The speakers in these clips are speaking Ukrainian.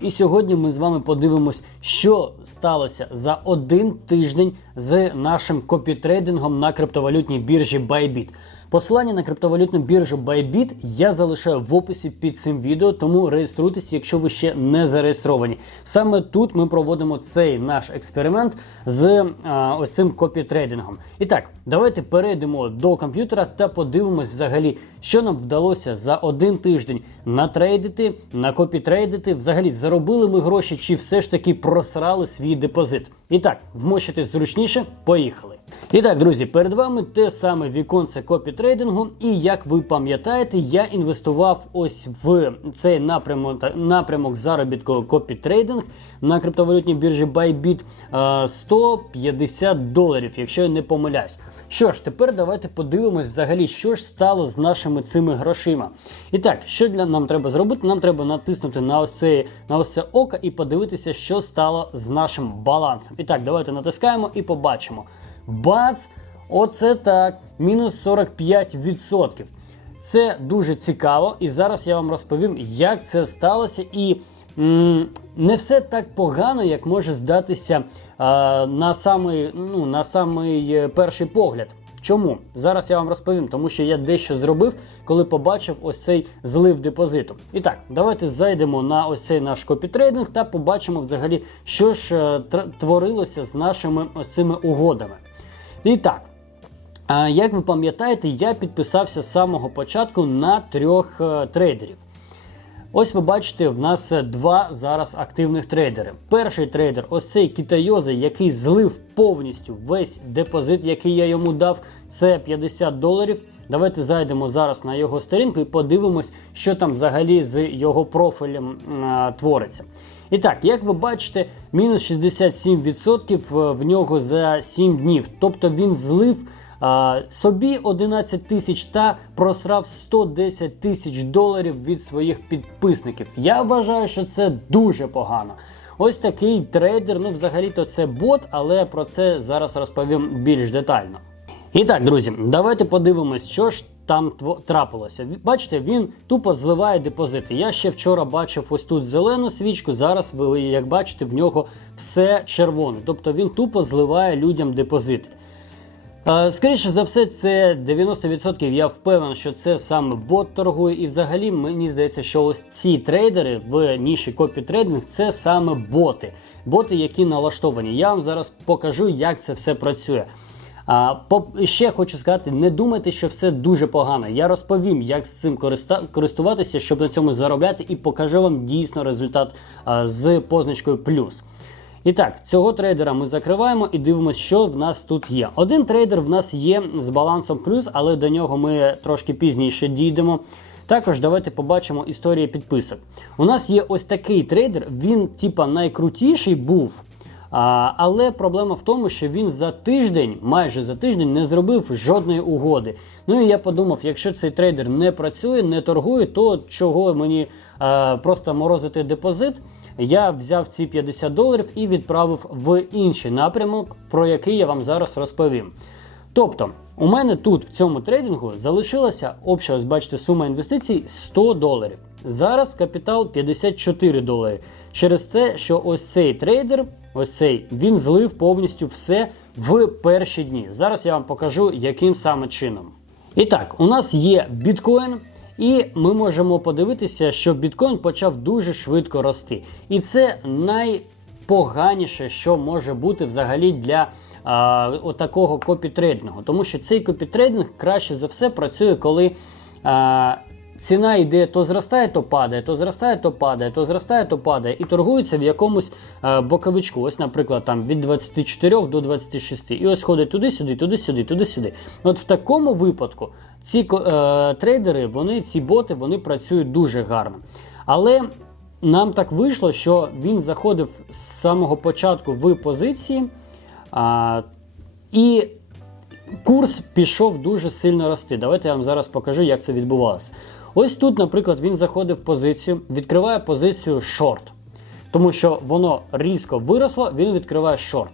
І сьогодні ми з вами подивимось, що сталося за один тиждень з нашим копітрейдингом на криптовалютній біржі Bybit. Посилання на криптовалютну біржу Bybit я залишаю в описі під цим відео, тому реєструйтесь, якщо ви ще не зареєстровані. Саме тут ми проводимо цей наш експеримент з а, ось цим копітрейдингом. І так, давайте перейдемо до комп'ютера та подивимось взагалі, що нам вдалося за один тиждень натрейдити, накопітрейдити. Взагалі, заробили ми гроші, чи все ж таки просрали свій депозит. І так, вмощитись зручніше, поїхали. І так, друзі, перед вами те саме віконце копітрейдингу. І як ви пам'ятаєте, я інвестував ось в цей напрямок, напрямок заробітку копітрейдинг на криптовалютній біржі Bybit е, 150 доларів, якщо я не помиляюсь. Що ж, тепер давайте подивимось взагалі, що ж стало з нашими цими грошима. І так, що для нам треба зробити? Нам треба натиснути на ось це, на ось це око і подивитися, що стало з нашим балансом. І так, давайте натискаємо і побачимо. Бац! Оце так, мінус 45%. Це дуже цікаво, і зараз я вам розповім, як це сталося, і м, не все так погано, як може здатися а, на самий, ну, на самий е, перший погляд. Чому? Зараз я вам розповім, тому що я дещо зробив, коли побачив ось цей злив депозиту. І так, давайте зайдемо на ось цей наш копітрейдинг та побачимо взагалі, що ж е, творилося з нашими ось цими угодами. І так, Як ви пам'ятаєте, я підписався з самого початку на трьох е, трейдерів. Ось ви бачите, в нас е, два зараз активних трейдери. Перший трейдер, ось цей китайози, який злив повністю весь депозит, який я йому дав, це 50 доларів. Давайте зайдемо зараз на його сторінку і подивимось, що там взагалі з його профілем е, твориться. І так, як ви бачите, мінус 67% в нього за 7 днів. Тобто він злив а, собі 11 тисяч та просрав 110 тисяч доларів від своїх підписників. Я вважаю, що це дуже погано. Ось такий трейдер, ну взагалі-то це бот, але про це зараз розповім більш детально. І так, друзі, давайте подивимось, що ж там трапилося. Бачите, він тупо зливає депозити. Я ще вчора бачив ось тут зелену свічку. Зараз ви, як бачите, в нього все червоне. Тобто він тупо зливає людям депозити. Скоріше за все, це 90% я впевнений, що це саме бот торгує. І взагалі мені здається, що ось ці трейдери в ніші копі-трейдинг це саме боти. Боти, які налаштовані. Я вам зараз покажу, як це все працює. А, ще хочу сказати, не думайте, що все дуже погано. Я розповім, як з цим користуватися, щоб на цьому заробляти, і покажу вам дійсно результат з позначкою плюс. І так, цього трейдера ми закриваємо і дивимося, що в нас тут є. Один трейдер в нас є з балансом плюс, але до нього ми трошки пізніше дійдемо. Також давайте побачимо історію підписок. У нас є ось такий трейдер, він типа найкрутіший був. А, але проблема в тому, що він за тиждень, майже за тиждень, не зробив жодної угоди. Ну і я подумав, якщо цей трейдер не працює, не торгує, то чого мені а, просто морозити депозит? Я взяв ці 50 доларів і відправив в інший напрямок, про який я вам зараз розповім. Тобто, у мене тут в цьому трейдингу залишилася обща, ось бачите, сума інвестицій 100 доларів. Зараз капітал 54 долари. Через те, що ось цей трейдер, ось цей, він злив повністю все в перші дні. Зараз я вам покажу, яким саме чином. І так, у нас є біткоін. І ми можемо подивитися, що біткоін почав дуже швидко рости. І це найпоганіше, що може бути взагалі для а, отакого копітрейдингу. Тому що цей копітрейдинг краще за все працює, коли а, ціна йде то зростає, то падає, то зростає, то падає, то зростає, то падає, і торгується в якомусь а, боковичку. Ось, наприклад, там від 24 до 26. І ось ходить туди-сюди, туди-сюди, туди-сюди. От в такому випадку ці е, трейдери, вони, ці боти, вони працюють дуже гарно. Але нам так вийшло, що він заходив з самого початку в позиції, а, і курс пішов дуже сильно рости. Давайте я вам зараз покажу, як це відбувалося. Ось тут, наприклад, він заходив в позицію, відкриває позицію шорт, тому що воно різко виросло, він відкриває шорт.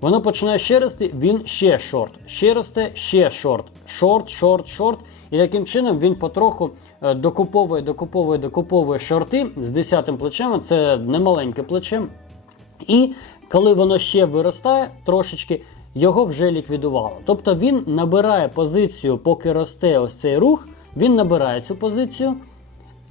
Воно починає ще рости, він ще шорт, ще росте, ще шорт, шорт, шорт, шорт. І таким чином він потроху е, докуповує, докуповує, докуповує шорти з 10 плечем. Це немаленьке плече. І коли воно ще виростає трошечки, його вже ліквідувало. Тобто він набирає позицію, поки росте ось цей рух, він набирає цю позицію.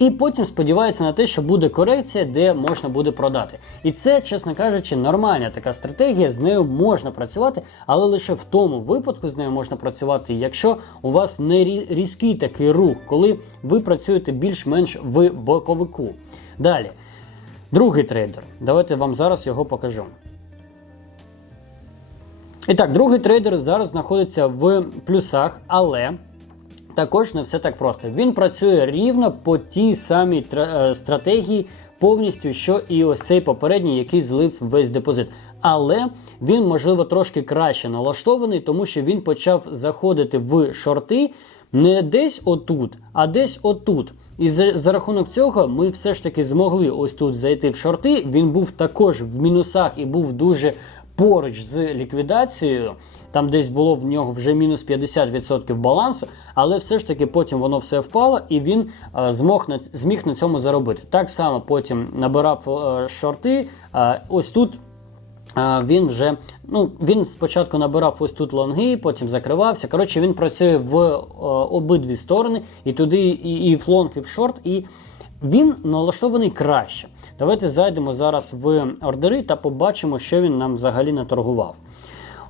І потім сподівається на те, що буде корекція, де можна буде продати. І це, чесно кажучи, нормальна така стратегія. З нею можна працювати, але лише в тому випадку з нею можна працювати, якщо у вас не різкий такий рух, коли ви працюєте більш-менш в боковику. Далі, другий трейдер. Давайте вам зараз його покажу. І так, другий трейдер зараз знаходиться в плюсах, але також не все так просто. Він працює рівно по тій самій е, стратегії, повністю, що і ось цей попередній, який злив весь депозит. Але він, можливо, трошки краще налаштований, тому що він почав заходити в шорти не десь отут, а десь отут. І за, за рахунок цього ми все ж таки змогли ось тут зайти в шорти. Він був також в мінусах і був дуже поруч з ліквідацією. Там десь було в нього вже мінус 50% балансу, але все ж таки потім воно все впало, і він е, змог на зміг на цьому заробити. Так само потім набирав е, шорти. Е, ось тут він вже ну він спочатку набирав ось тут лонги, потім закривався. Коротше, він працює в обидві сторони, і туди, і, і в лонг, і в шорт, і він налаштований краще. Давайте зайдемо зараз в ордери та побачимо, що він нам взагалі наторгував.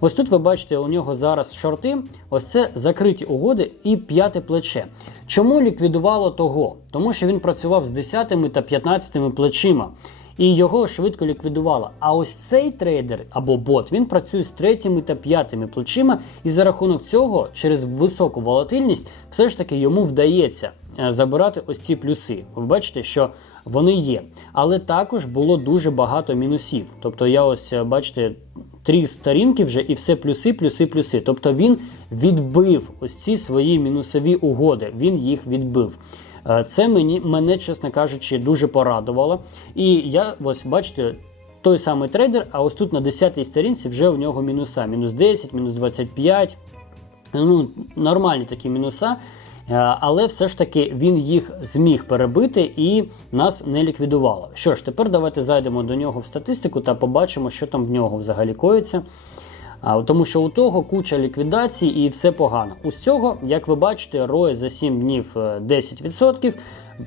Ось тут ви бачите, у нього зараз шорти, ось це закриті угоди і п'яте плече. Чому ліквідувало того? Тому що він працював з 10 та 15 плечима. І його швидко ліквідувало. А ось цей трейдер або бот він працює з третіми та п'ятими плечима, і за рахунок цього, через високу волатильність, все ж таки йому вдається е, забирати ось ці плюси. Ви бачите, що вони є. Але також було дуже багато мінусів. Тобто, я ось е, бачите, три сторінки вже і все плюси, плюси, плюси. Тобто він відбив ось ці свої мінусові угоди. Він їх відбив. Е, Це мені мене, чесно кажучи, дуже порадувало. І я ось бачите. Той самий трейдер, а ось тут на 10-й сторінці вже у нього мінуса. Мінус 10, мінус 25. Ну, нормальні такі мінуса. Е, Але все ж таки він їх зміг перебити і нас не ліквідувало. Що ж, тепер давайте зайдемо до нього в статистику та побачимо, що там в нього взагалі коїться. А, Тому що у того куча ліквідацій і все погано. У цього, як ви бачите, ROE за 7 днів е, 10%,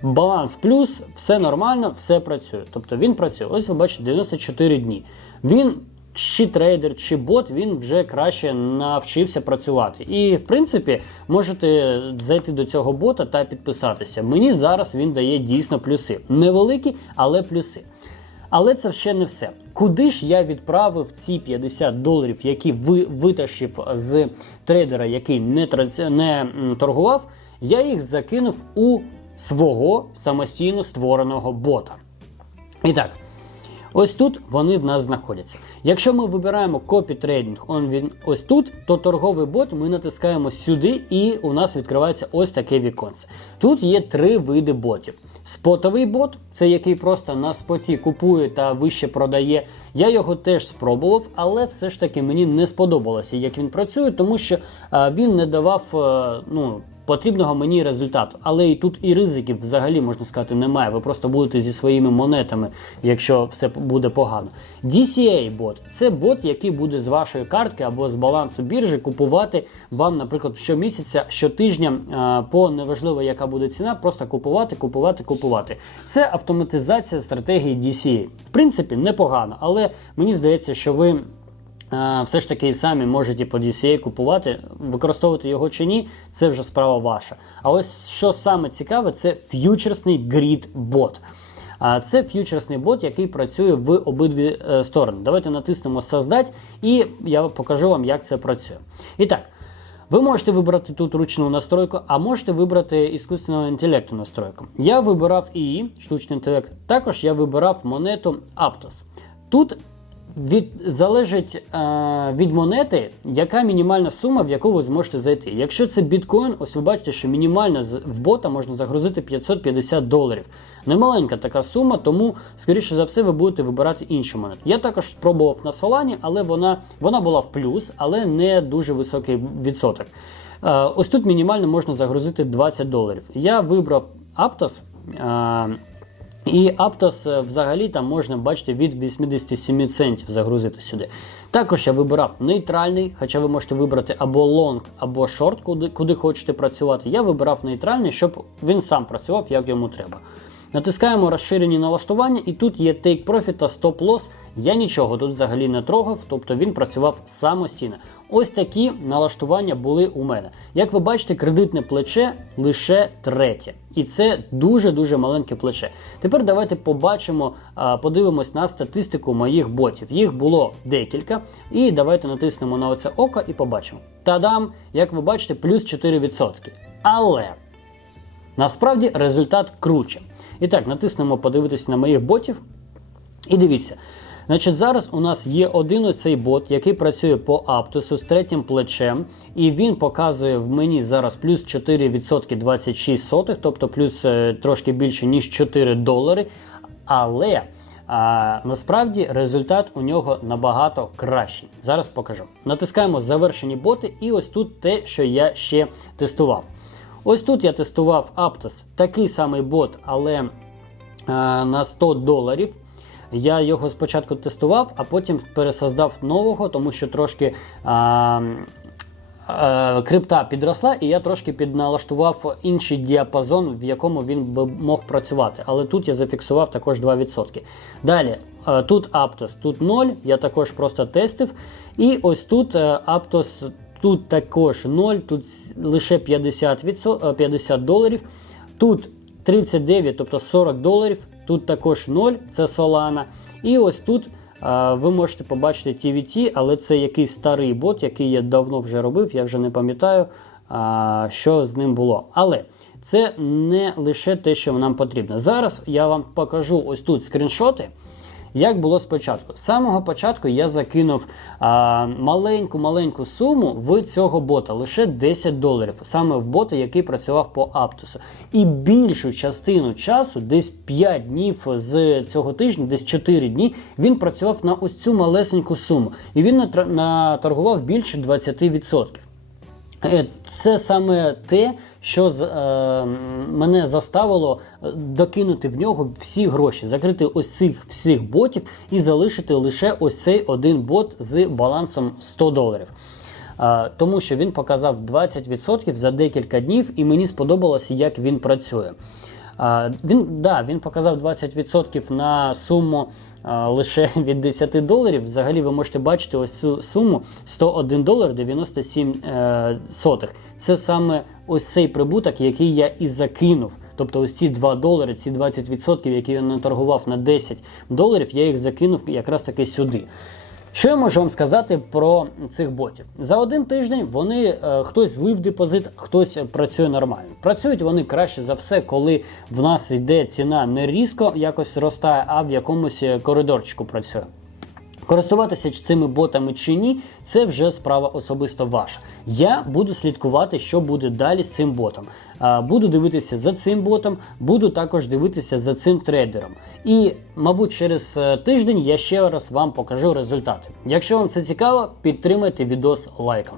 баланс плюс, все нормально, все працює. Тобто він працює. Ось ви бачите, 94 дні. Він чи трейдер, чи бот, він вже краще навчився працювати. І, в принципі, можете зайти до цього бота та підписатися. Мені зараз він дає дійсно плюси. Невеликі, але плюси. Але це ще не все. Куди ж я відправив ці 50 доларів, які ви витащив з трейдера, який не, траці- не торгував, я їх закинув у свого самостійно створеного бота. І так, ось тут вони в нас знаходяться. Якщо ми вибираємо копі трейдинг, он він ось тут, то торговий бот ми натискаємо сюди, і у нас відкривається ось таке віконце. Тут є три види ботів. Спотовий бот, це який просто на споті купує та вище продає. Я його теж спробував, але все ж таки мені не сподобалося, як він працює, тому що він не давав е, ну, потрібного мені результату. Але і тут і ризиків взагалі можна сказати немає. Ви просто будете зі своїми монетами, якщо все буде погано. DCA бот це бот, який буде з вашої картки або з балансу біржі купувати вам, наприклад, щомісяця, щотижня по неважливо, яка буде ціна, просто купувати, купувати, купувати. Це автоматизація стратегії DCA. В принципі, непогано, але мені здається, що ви. Все ж таки і самі можете по DCA купувати, використовувати його чи ні, це вже справа ваша. А ось що саме цікаве, це ф'ючерсний грід бот. А це ф'ючерсний бот, який працює в обидві е, сторони. Давайте натиснемо Создать, і я покажу вам, як це працює. І так. Ви можете вибрати тут ручну настройку, а можете вибрати іскусственного інтелекту настройку. Я вибирав ІІ, штучний інтелект. Також я вибирав монету Aptos. Тут від, залежить е, від монети, яка мінімальна сума, в яку ви зможете зайти. Якщо це біткоін, ось ви бачите, що мінімально в бота можна загрузити 550 доларів. Немаленька така сума, тому, скоріше за все, ви будете вибирати іншу монету. Я також спробував на Solana, але вона, вона була в плюс, але не дуже високий відсоток. Е, ось тут мінімально можна загрузити 20 доларів. Я вибрав Aptos. е, і Aptos е, взагалі там можна бачити від 87 центів загрузити сюди. Також я вибирав нейтральний, хоча ви можете вибрати або лонг, або шорт, куди, куди хочете працювати. Я вибирав нейтральний, щоб він сам працював, як йому треба. Натискаємо розширені налаштування, і тут є Take Profit та Stop Loss. Я нічого тут взагалі не трогав, тобто він працював самостійно. Ось такі налаштування були у мене. Як ви бачите, кредитне плече лише третє. І це дуже-дуже маленьке плече. Тепер давайте побачимо, подивимось на статистику моїх ботів. Їх було декілька. І давайте натиснемо на оце око і побачимо. Тадам, як ви бачите, плюс 4%. Але насправді результат круче. І так, натиснемо подивитися на моїх ботів. І дивіться. Значить, зараз у нас є один оцей бот, який працює по Аптосу з третім плечем, і він показує в мені зараз плюс 4% 26 сотих, тобто плюс е, трошки більше, ніж 4 долари. Але а, насправді результат у нього набагато кращий. Зараз покажу. Натискаємо завершені боти, і ось тут те, що я ще тестував. Ось тут я тестував Aptos, такий самий бот, але е, на 100 доларів. Я його спочатку тестував, а потім пересоздав нового, тому що трошки а, а, крипта підросла, і я трошки підналаштував інший діапазон, в якому він би мог працювати. Але тут я зафіксував також 2%. Далі, е, тут Aptos, тут 0, я також просто тестив. І ось тут е, Aptos Тут також 0, тут лише 50, відсо- е, 50 доларів. Тут 39, тобто 40 доларів. Тут також 0, це Solana. І ось тут а, ви можете побачити TVT, але це якийсь старий бот, який я давно вже робив, я вже не пам'ятаю, а, що з ним було. Але це не лише те, що нам потрібно. Зараз я вам покажу ось тут скріншоти. Як було спочатку? З самого початку я закинув маленьку-маленьку суму в цього бота, лише 10 доларів, саме в бота, який працював по Аптосу. І більшу частину часу, десь 5 днів з цього тижня, десь 4 дні, він працював на ось цю малесеньку суму. І він наторгував більше 20%. Е, Це саме те, що е, мене заставило е, докинути в нього всі гроші, закрити ось цих всіх ботів і залишити лише ось цей один бот з балансом 100 доларів. Е, тому що він показав 20% за декілька днів, і мені сподобалося, як він працює. Е, Він, да, він показав 20% на суму лише від 10 доларів. Взагалі ви можете бачити ось цю суму 101 долар 97 е, сотих. Це саме ось цей прибуток, який я і закинув. Тобто ось ці 2 долари, ці 20%, які я наторгував на 10 доларів, я їх закинув якраз таки сюди. Що я можу вам сказати про цих ботів? За один тиждень вони е, хтось злив депозит, хтось працює нормально. Працюють вони краще за все, коли в нас йде ціна не різко якось зростає, а в якомусь е, коридорчику працює. Користуватися цими ботами чи ні, це вже справа особисто ваша. Я буду слідкувати, що буде далі з цим ботом. Буду дивитися за цим ботом, буду також дивитися за цим трейдером. І, мабуть, через е, тиждень я ще раз вам покажу результати. Якщо вам це цікаво, підтримайте відос лайком.